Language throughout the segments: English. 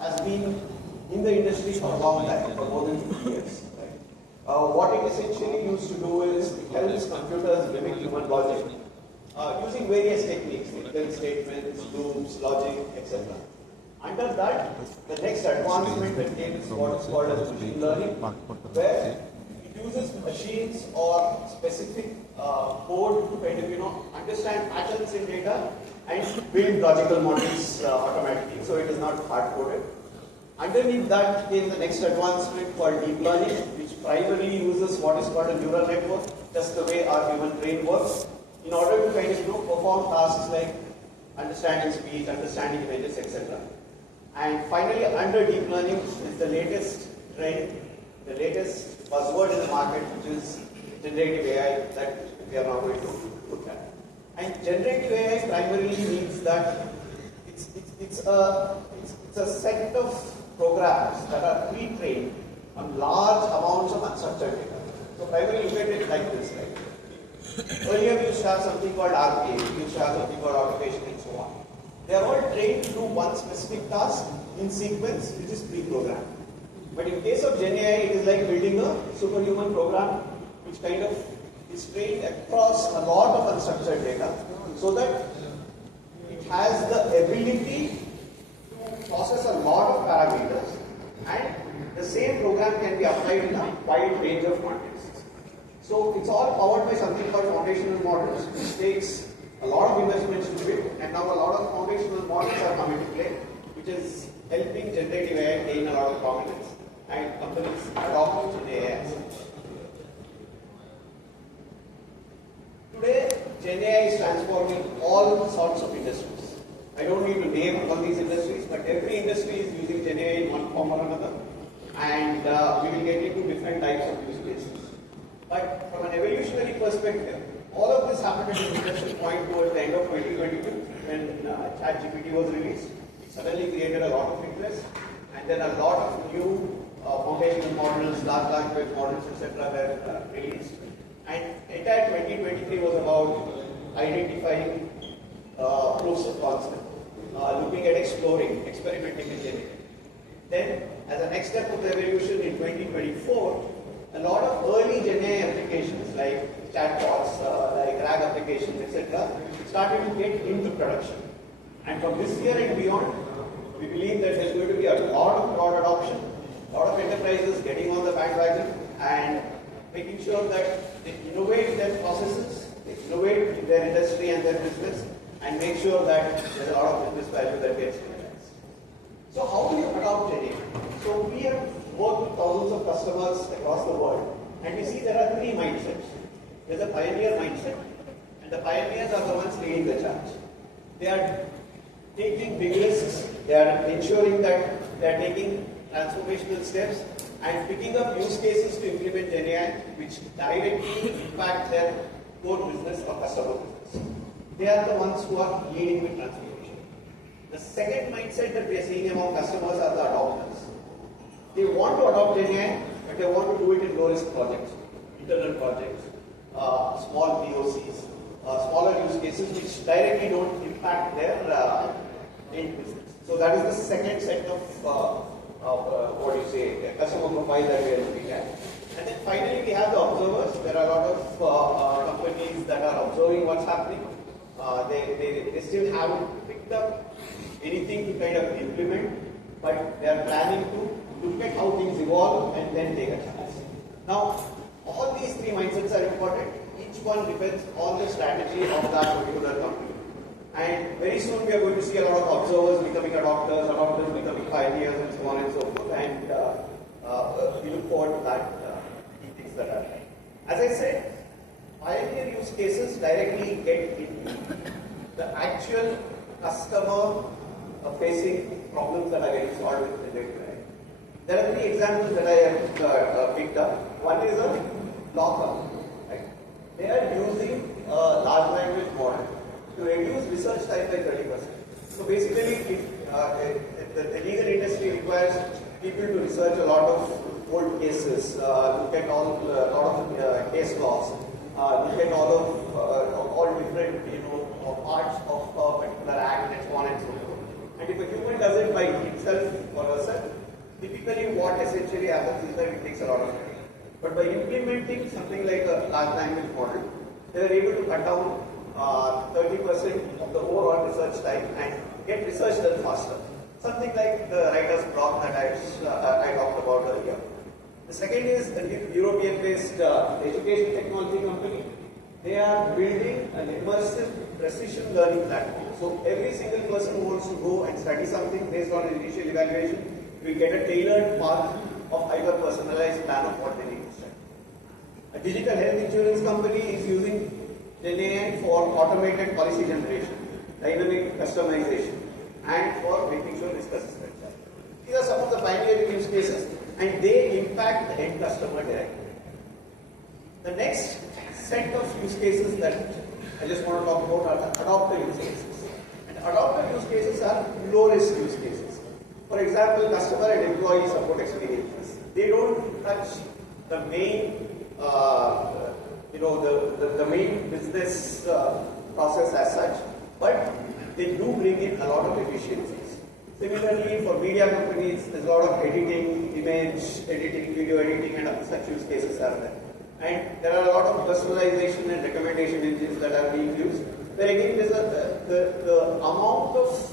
has been in the industry for a long time, for more than 50 years. Right? What it essentially used to do is it helps computers mimic human logic using various techniques, like if statements, loops, logic, etc. Under that, the next advancement that came is what is called as machine learning, where it uses machines or specific code to kind of understand patterns in data and build logical models automatically, so it is not hard-coded. Underneath that came the next advancement called deep learning, which primarily uses what is called a neural network, just the way our human brain works, in order to kind of perform tasks like understanding speech, understanding images, etc. And finally, under deep learning is the latest trend, the latest buzzword in the market, which is generative AI that we are now going to look at. And generative AI primarily means that it's a set of programs that are pre-trained on large amounts of unstructured data. So primarily look at it like this, right? Earlier we used to have something called RPA, we used to have something called automation and so on. They are all trained to do one specific task in sequence, which is pre-programmed. But in case of Gen AI, it is like building a superhuman program which kind of is trained across a lot of unstructured data so that it has the ability to process a lot of parameters, and the same program can be applied in a wide range of contexts. So it's all powered by something called foundational models, which takes a lot of investments to build, and now a lot of foundational models are coming to play, which is helping generative AI gain a lot of prominence and companies adopt Gen AI. Today, Gen AI is transforming all sorts of industries. I don't need to name all these industries, but every industry is using Gen AI in one form or another, and we will get into different types of use cases. But from an evolutionary perspective, all of this happened at an inflection point towards the end of 2022 when ChatGPT was released. It suddenly created a lot of interest, and then a lot of new foundational models, large language models, etc. were released. And entire 2023 was about identifying proofs of concept, looking at exploring, experimenting with Gen AI. Then, as a next step of the evolution in 2024, a lot of early Gen AI applications like chatbots, like RAG applications, etc., started to get into production. And from this year and beyond, we believe that there's going to be a lot of broad adoption, a lot of enterprises getting on the bandwagon and making sure that they innovate their processes, they innovate in their industry and their business, and make sure that there's a lot of business value that gets realized. So how do you adopt Gen AI? So we have worked with thousands of customers across the world, and we see there are three mindsets. There's a pioneer mindset, and the pioneers are the ones leading the charge. They are taking big risks, they are ensuring that they are taking transformational steps and picking up use cases to implement Gen AI which directly impact their core business or customer business. They are the ones who are leading with transformation. The second mindset that we are seeing among customers are the adopters. They want to adopt Gen AI, but they want to do it in low-risk projects, internal projects, small POCs, smaller use cases which directly don't impact their end business. So that is the second set of customer profile that we are looking at. And then finally we have the observers. There are a lot of companies that are observing what's happening. They still haven't picked up anything to kind of implement, but they are planning to look at how things evolve and then take a chance. Now, all these three mindsets are important. Each one depends on the strategy of that particular company. And very soon we are going to see a lot of observers becoming adopters, adopters becoming pioneers, and so on and so forth. And we look forward to that, things that are right. As I said, pioneer use cases directly get into the actual customer facing problems that are getting solved with generative AI. There are three examples that I have picked up. One is a law firm. Right? They are using a large language model to reduce research time by 30%. So basically, if the legal industry requires people to research a lot of old cases, look at a lot of case laws, look at all different parts of a particular act and so on and so forth. And if a human does it by himself or herself, typically what essentially happens is that it takes a lot of time. But by implementing something like a large language model, they are able to cut down 30% of the overall research time and get research done faster. Something like the writer's block that I talked about earlier. The second is a European-based education technology company. They are building an immersive precision learning platform. So every single person who wants to go and study something based on an initial evaluation will get a tailored path of hyper-personalized plan of what they need to study. A digital health insurance company is using GenAI for automated policy generation, dynamic customization, and for making sure risk assessment. These are some of the pioneering use cases, and they impact the end customer directly. The next set of use cases that I just want to talk about are the adopter use cases. And adopter use cases are low-risk use cases. For example, customer and employee support experiences. They don't touch the main, the main business process as such, but they do bring in a lot of efficiencies. Similarly, for media companies, there's a lot of editing, image editing, video editing, and such use cases are there. And there are a lot of personalization and recommendation engines that are being used. Where again, there's the amount of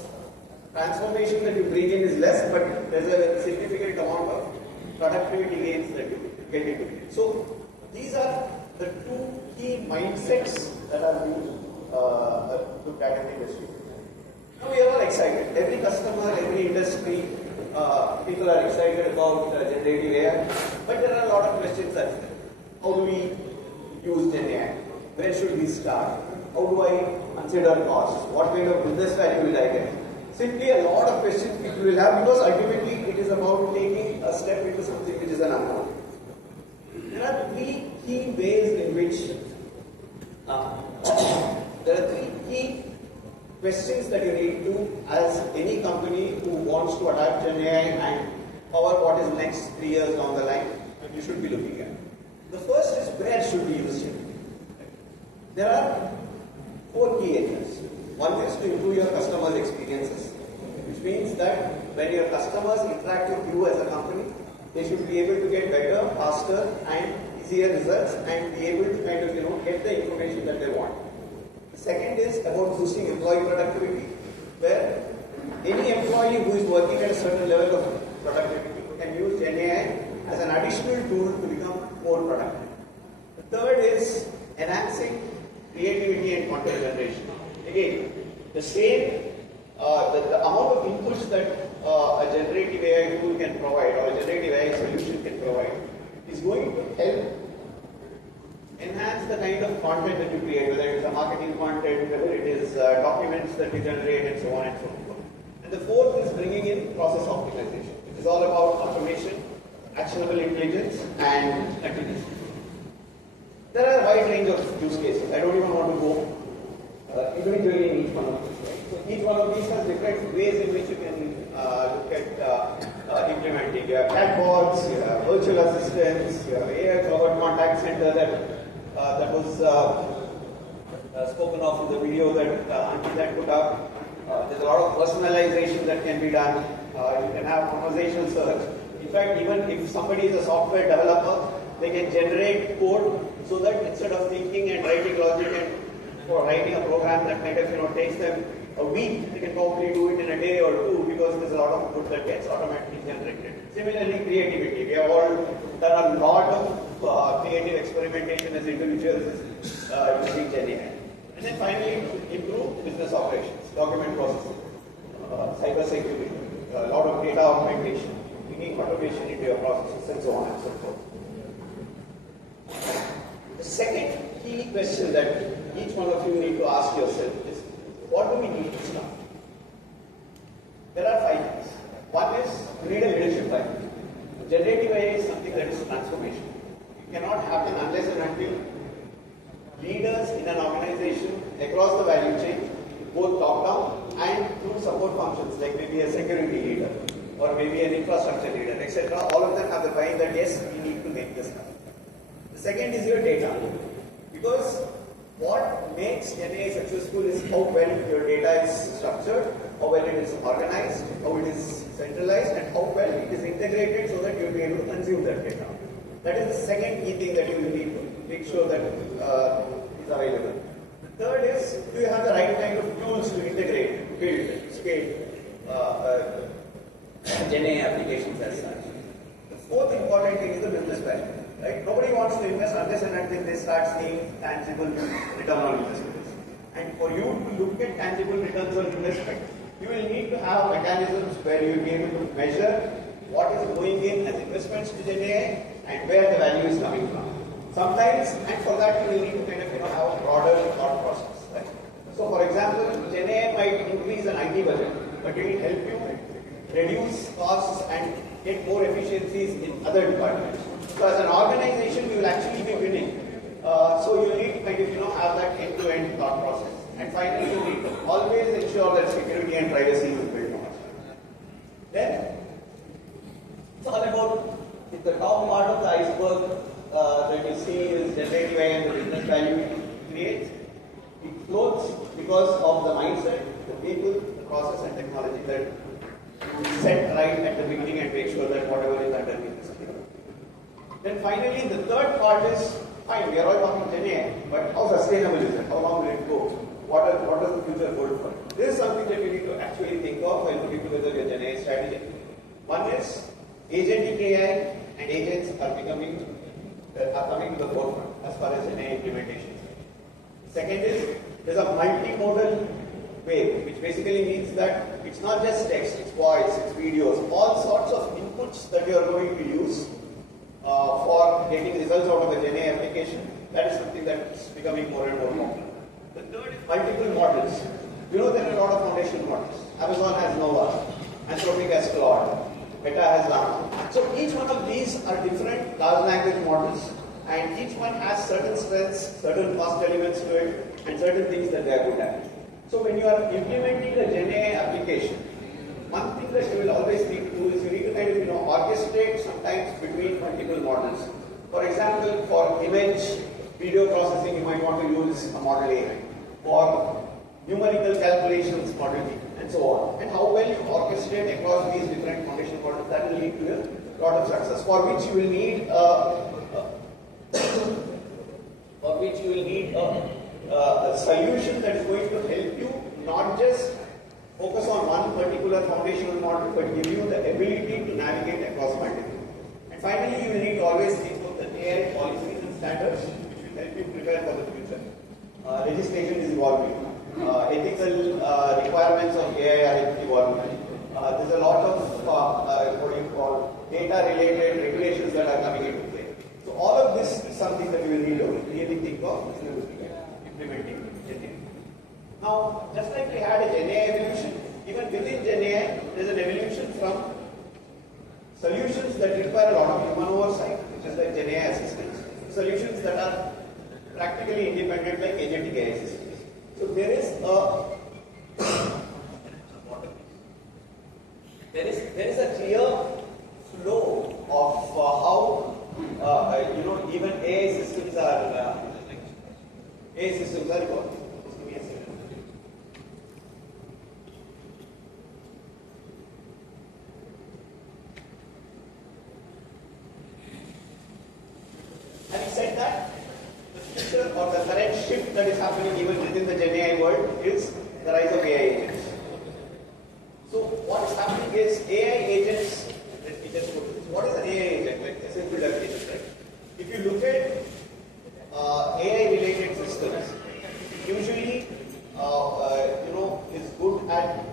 transformation that you bring in is less, but there's a significant amount of productivity gains that you get into it. So these are the two key mindsets that are being looked at in the industry. Now we are all excited. Every customer, every industry, people are excited about generative AI, but there are a lot of questions as well. How do we use GenAI? Where should we start? How do I consider costs? What kind of business value will I get? Simply a lot of questions people will have, because ultimately it is about taking a step into something which is an unknown. There are three key ways in which there are three key questions that you need to, as any company who wants to adapt GenAI and power what is next 3 years down the line, that you should be looking at. The first is, where should we use GenAI? There are 4 key areas. One is to improve your customers' experiences, which means that when your customers interact with you as a company, they should be able to get better, faster, and easier results, and be able to kind of get the information that they want. The second is about boosting employee productivity, where any employee who is working at a certain level of productivity can use GenAI as an additional tool to become more productive. The third is enhancing creativity and content generation. Again, the same, the amount of inputs that a generative AI tool can provide, or a generative AI solution can provide, is going to help enhance the kind of content that you create, whether it is a marketing content, whether it is documents that you generate, and so on and so forth. And the fourth is bringing in process optimization. It is all about automation, actionable intelligence, and continuous. There are a wide range of use cases. I don't even want to go individually in each one of these. Right? So each one of these has different ways in which you can look at implementing. You have chatbots, you have virtual assistants, you have AI-powered contact center that was spoken of in the video that Ankit put up. There's a lot of personalization that can be done. You can have conversational search. In fact, even if somebody is a software developer, they can generate code so that instead of thinking and writing logic and for writing a program that kind of takes them a week, they can probably do it in a day or two, because there's a lot of code that gets automatically generated. Similarly, creativity. We have all done a lot of creative experimentation as individuals using GenAI. And then finally, improve business operations, document processing, cyber security, a lot of data augmentation, bringing automation into your processes, and so on and so forth. The second key question that each one of you need to ask yourself is, what do we need to start? There are 5 things. One is, you need a leadership type. Generative AI is something that is transformation. It cannot happen unless and until leaders in an organization across the value chain, both top-down and through support functions, like maybe a security leader or maybe an infrastructure leader, etc. All of them have the mind that yes, we need to make this happen. The second is your data, because what makes GenAI successful is how well your data is structured how well it is organized, how it is centralized, and how well it is integrated so that you will be able to consume that data. That is the second key thing that you will need to make sure that is available. The third is, do you have the right kind of tools to integrate, build, scale GenAI applications as such. The fourth important thing is the business value. Right? Nobody wants to invest unless and until they start seeing tangible return on investments. And for you to look at tangible returns on investment, you will need to have mechanisms where you will be able to measure what is going in as investments to GenAI and where the value is coming from. Sometimes, and for that you will need to kind of have a broader thought process. Right? So for example, GenAI might increase an IT budget, but it will help you reduce costs and get more efficiencies in other departments. So as an organization, you will actually be winning. So you need to kind of have that end-to-end thought process. And finally, you need to always ensure that security and privacy is built on. Then it's all about the top part of the iceberg that you see is generative AI and the business value it creates. It floats because of the mindset, the people, the process and technology that you set right at the beginning and make sure that whatever is underneath is clear. Then finally, the third part is, fine, we are all talking GenAI, but how sustainable is it? How long will it go? What does the future hold for? This is something that you need to actually think of while putting together your GenAI strategy. One is, agentic AI and agents are coming to the forefront as far as GenAI implementation is concerned. Second is, there's a multimodal way, which basically means that it's not just text, it's voice, it's videos, all sorts of inputs that you are going to use for getting results out of a GenAI application. That is something that's becoming more and more common. The third is multiple models. There are a lot of foundation models. Amazon has Nova, Anthropic has Claude, Meta has Llama. So each one of these are different large language models, and each one has certain strengths, certain cost elements to it, and certain things that they are good at. So when you are implementing a GenAI application, one thing that you will always need to do is you need to kind of orchestrate sometimes between multiple models. For example, for image video processing, you might want to use a model A. For numerical calculations, model B, and so on. And how well you orchestrate across these different foundation models, that will lead to a lot of success. For which you will need a solution that is going to help you not just focus on one particular foundational model, but give you the ability to navigate across multiple. And finally, you will need to always think of the AI policies and standards, which will help you prepare for the future. Legislation is evolving. Ethical requirements of AI are evolving. There's a lot of data-related regulations that are coming into play. So all of this is something that we will need to really think of as we are looking at implementing GenAI. Now, just like we had a GenAI evolution, even within GenAI, there's an evolution from solutions that require a lot of human oversight, which is like GenAI assistants, solutions that are practically independent like agentic AI systems. So there is a clear flow of how even AI systems are evolving. Just give me a second. Having said that, the future or the current shift that is happening even within the GenAI world is the rise of AI agents. So what is happening is AI agents, let me just put this. What is an AI agent? Like a simple definition, right? If you look at AI related systems, usually is good at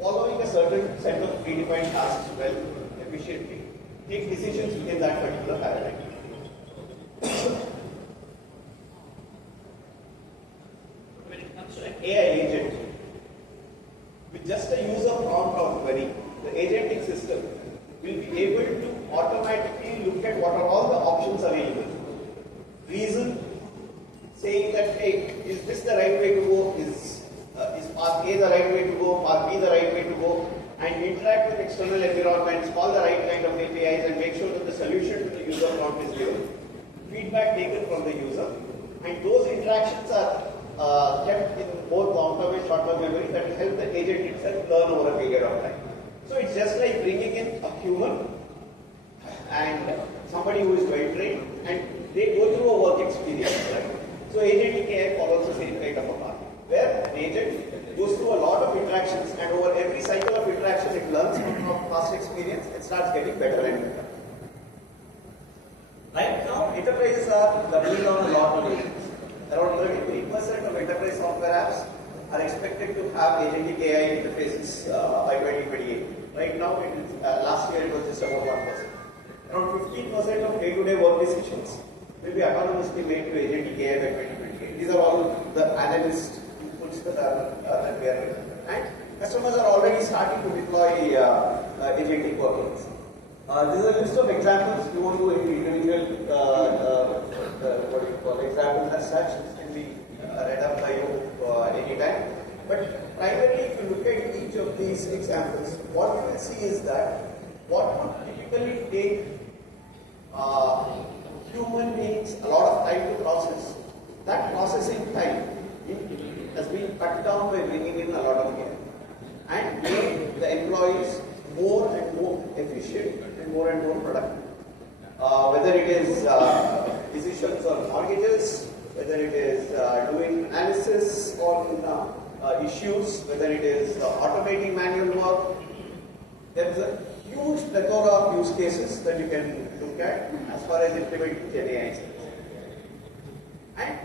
following a certain set of predefined tasks well, efficiently, take decisions within that particular paradigm. When it comes to an AI agent, with just a user prompt or query, the agentic system will be able to automatically look at what are all the options available. Reason, saying that, hey, is this the right way to go? Is path A the right way to go? Path B the right way to go? And interact with external environments, call the right kind of APIs, and make sure that the solution to the user prompt is given. Feedback taken from the user, and those interactions are kept in both long-term and short-term memory that will help the agent itself learn over a period of time. So it's just like bringing in a human and somebody who is well trained, and they go through a work experience, right? So agentic AI follows the same kind of a path, where an agent goes through a lot of interactions, and over every cycle of interaction it learns from past experience and starts getting better and better. Right now, enterprises are doubling down a lot on agents. Around 33% of enterprise software apps are expected to have agentic AI interfaces by 2028. Right now, it is, last year it was just about 1%. Around 15% of day-to-day work decisions will be autonomously made to agentic AI by 2028. These are all the analyst inputs that we are doing. And customers are already starting to deploy agentic workloads. This is a list of examples. You won't go into individual examples as such. This can be read up by you anytime. But primarily, if you look at each of these examples, what you will see is that what would typically take human beings a lot of time to process, that processing time has been cut down by bringing in a lot of AI and made the employees more and more efficient and more productive. Whether it is decisions on mortgages, whether it is doing analysis on issues, whether it is automating manual work, there is a huge plethora of use cases that you can look at as far as implementing Gen AI is concerned. And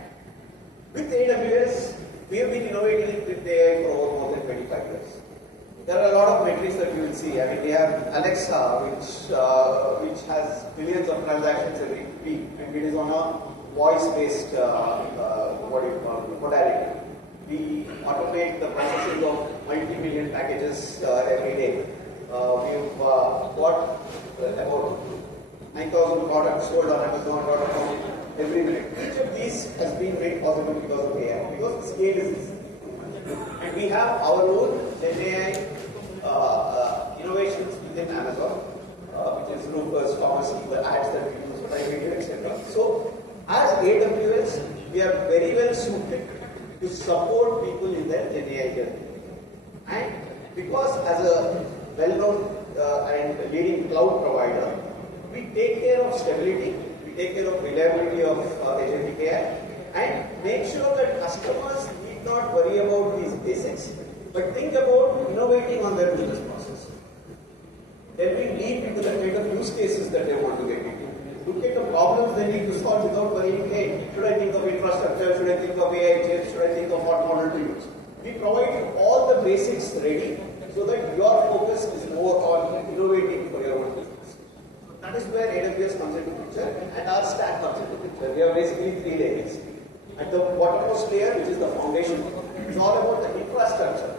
with AWS, we have been innovating with AI for over more than 25 years. There are a lot of metrics that you will see. I mean, we have Alexa, which has billions of transactions every week, and it is on a voice-based modality. We automate the processing of multi-million packages every day. We've got about 9,000 products sold on Amazon.com every minute. Each of these has been made possible because of AI, because the scale is this. And we have our own Gen AI innovations within Amazon, which is Rufus, Pharmacy, the ads that we use, Prime Video, etc. So, as AWS, we are very well suited to support people in their Gen AI journey. And because as a well-known and leading cloud provider, we take care of stability, we take care of reliability of agentic AI, and make sure that customers need not worry about these basics, but think about innovating on their business process. Then we leap into the kind of use cases that they want to get into. Look at the problems they need to solve without worrying, hey, should I think of infrastructure, should I think of AI chips, should I think of what model to use? We provide you all the basics ready so that your focus is more on innovating for your own business. That is where AWS comes into picture and our stack comes into picture. We have basically 3 layers. At the bottommost layer, which is the foundation, it's all about the infrastructure.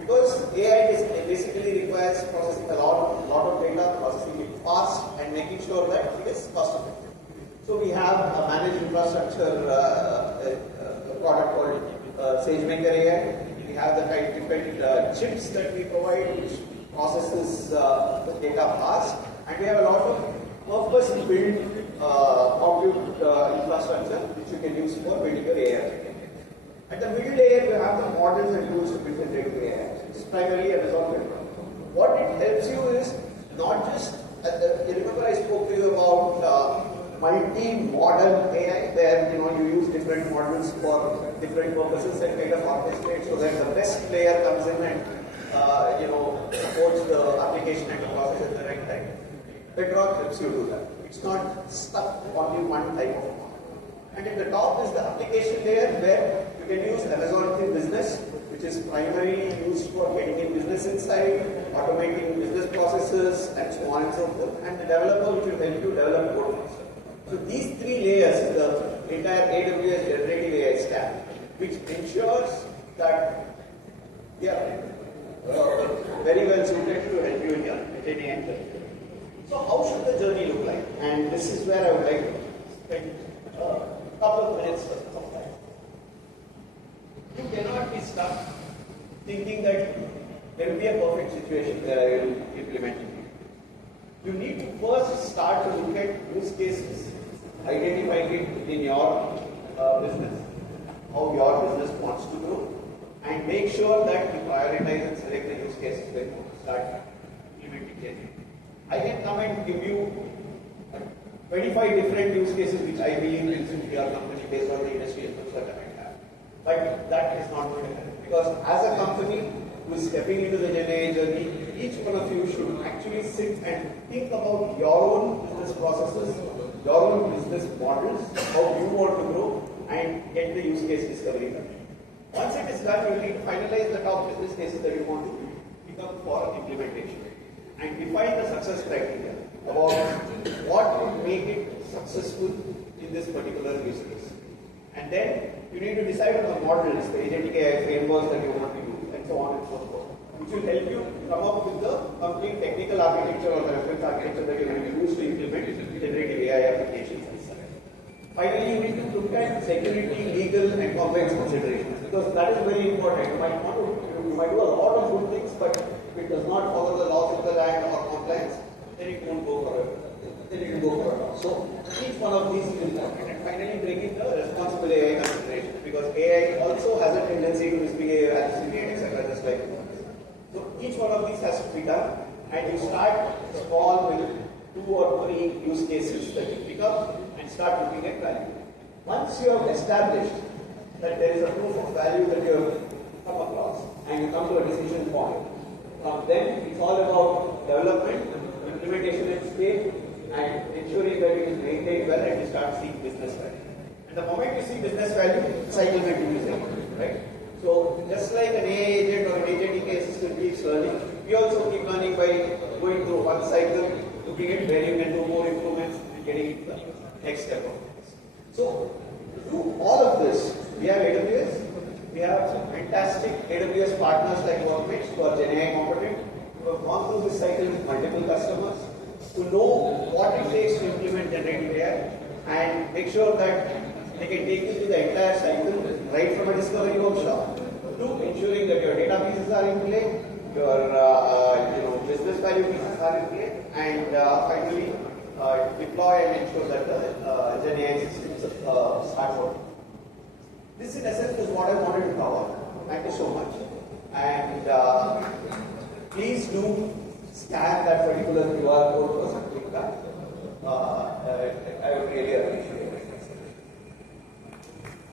Because AI basically requires processing a lot of data, processing it fast, and making sure that it is cost effective. So we have a managed infrastructure product called SageMaker AI. We have the kind of different chips that we provide, which processes the data fast, and we have a lot of purpose-built compute infrastructure which you can use for building your AI. At the middle layer, you have the models and tools to build generative AI. It's primarily Amazon Web. What it helps you is not just, you remember I spoke to you about multi-model AI, where you use different models for different purposes and kind of orchestrate so that the best player comes in and supports the application and the process at the right time. Bedrock helps you do that. It's not stuck only one type of model. And at the top is the application layer, where you can use Amazon Business, which is primarily used for getting in business insight, automating business processes, and so on and so forth. And the developer, which will help you develop code faster. So these 3 layers, the entire AWS generative AI stack, which ensures that we are very well suited to help you in your AI journey. So how should the journey look like? And this is where I would like to spend a couple of minutes of time. You cannot be stuck thinking that there will be a perfect situation where I will implement it. You need to first start to look at use cases, identifying it in your business, how your business wants to grow, and make sure that you prioritize and select the use cases when you start implementing Gen AI. I can come and give you 25 different use cases which I believe will suit your company based on the industry inputs that I might have. But that is not going to happen, because as a company who is stepping into the Gen AI journey, each one of you should actually sit and think about your own business processes, your own business models, how you want to grow, and get the use case discovery done. Once it is done, you need to finalize the top business cases that you want to pick up for implementation, and define the success criteria about what will make it successful in this particular use case. And then you need to decide on the models, the agentic AI frameworks that you want to use, and so on and so forth, which will help you come up with the complete technical architecture or the reference architecture that you're going to use to implement generative AI applications. Finally, you need to look at security, legal, and complex considerations, because that is very important. You might do a lot of good things, but if it does not follow the laws of the land or compliance, then it won't go for it. Then it will go for a loss. So each one of these is important. And finally, bring in the responsible AI consideration, because AI also has a tendency to misbehave, hallucinate, etc., just like humans. So each one of these has to be done, and you start small with 2 or 3 use cases that you pick up and start looking at value. Once you have established that there is a proof of value that you have come across, and you come to a decision point, from then it's all about development, implementation at scale, and ensuring that it is maintained well, and you start seeing business value. And the moment you see business value, cycle continues, right? So just like an AI agent or an agentic assistant keeps learning, we also keep learning by going through one cycle, looking at where you can do more improvements, and getting into the next step of this. So to do all of this, we have AWS. We have some fantastic AWS partners like Workmates who are Gen AI competent, who have gone through this cycle with multiple customers, to know what it takes to implement generative AI, and make sure that they can take you through the entire cycle, right from a discovery workshop to ensuring that your data pieces are in play, your business value pieces are in play, and finally deploy and ensure that the Gen AI systems start working. This in essence is what I wanted to cover. Thank you so much. And please do scan that particular QR code for some feedback. I would really appreciate it.